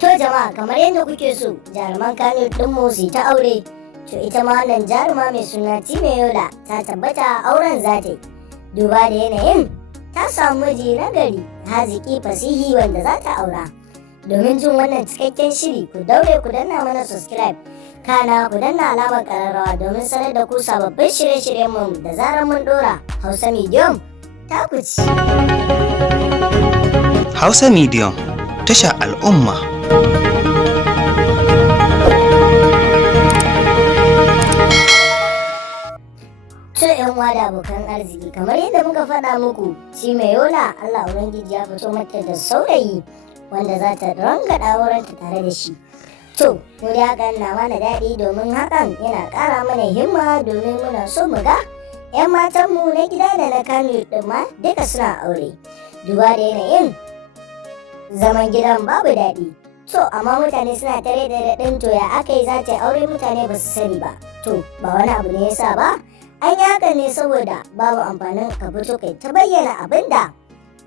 To jama'a, kamar yadda kuke so jaruman Kano ɗinmu su ta aure, to ita ma wannan jaruma mai suna Timeyola ta tabbata auren za ta yi. Duba da yanayin ta samu miji na gari haziki fasihi wanda za ta aura. Domin jin wannan cikakken shiri ku daure ku danna mana subscribe, kana ku danna alamar ƙararrawa domin sanar da ku sababbin shirye-shiryenmu da zarar mun ɗora. Hausa Medium ta ku ci. Hausa Medium, tasha al'umma. To yan uwa da abokan arziki, kamar yadda muka faɗa muku, Timeyola Allah Ubangiji ya fito mata da saurayi wanda za ta rangada wurinta tare da shi. To, mu da hakan na mana daɗi domin hakan yana ƙara mana himma domin muna so mu ga 'yan matanmu na gida da na Kano ɗin ma duka suna aure. Duba da yanayin zaman gidan babu daɗi. To, amma mutane suna tare da daɗin to ya aka yi za ta yi aure mutane ba su sani ba. To, ba wani abu ne yasa ba. An yi hakan ne saboda babu amfanin ka fito kai ta bayyana abin da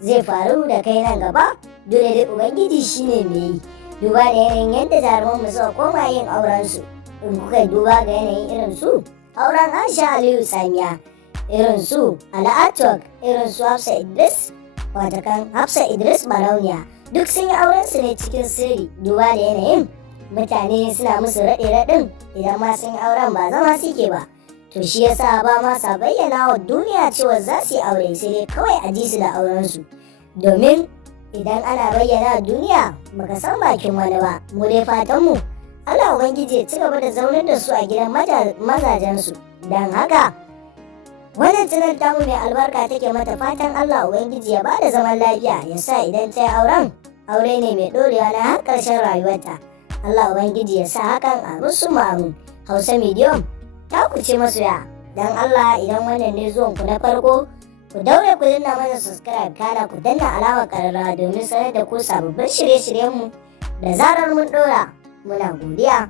zai faru da kai nan gaba. Dole dai Ubangiji shine mai yi. Duba da yanayin yadda jaruman mu suka koma yin aurensu. In kuka duba ga yanayin irin su auren Aisha Aliyu Samiya, irin su Al'atok, irin su Hafsa Idris, watakan Hafsa Idris Barauniya, duk sun yi aurensu ne cikin sirri. Duba da yanayin mutane suna musu raɗe-raɗin idan ma sun yi auren ba zama suke ba. To shi yasa ba ma sa bayyana wa duniya cewa za su yi aure, sai dai kawai a ji su da aurensu. Domin idan ana bayyana duniya baka san bakin wani ba. Mu dai fatanmu Allah Ubangiji ya ci gaba da zaunar da su a gidan mazajensu. Don haka wannan tunan tamu mai albarka take mata fatan Allah Ubangiji ya bada zaman lafiya, ya sa idan ta yi auren aure ne mai ɗorewa na har ƙarshen rayuwarta. Allah Ubangiji ya sa hakan a musu ma'amu. Hausa Medium ta ku ce masoya, don Allah idan wannan ne zuwan ku na farko, ku daure ku danna mana subscribe, kana ku danna alamar ƙararrawa domin sanar da ku sababbin shirye-shiryenmu da zarar mun ɗora. Muna godiya.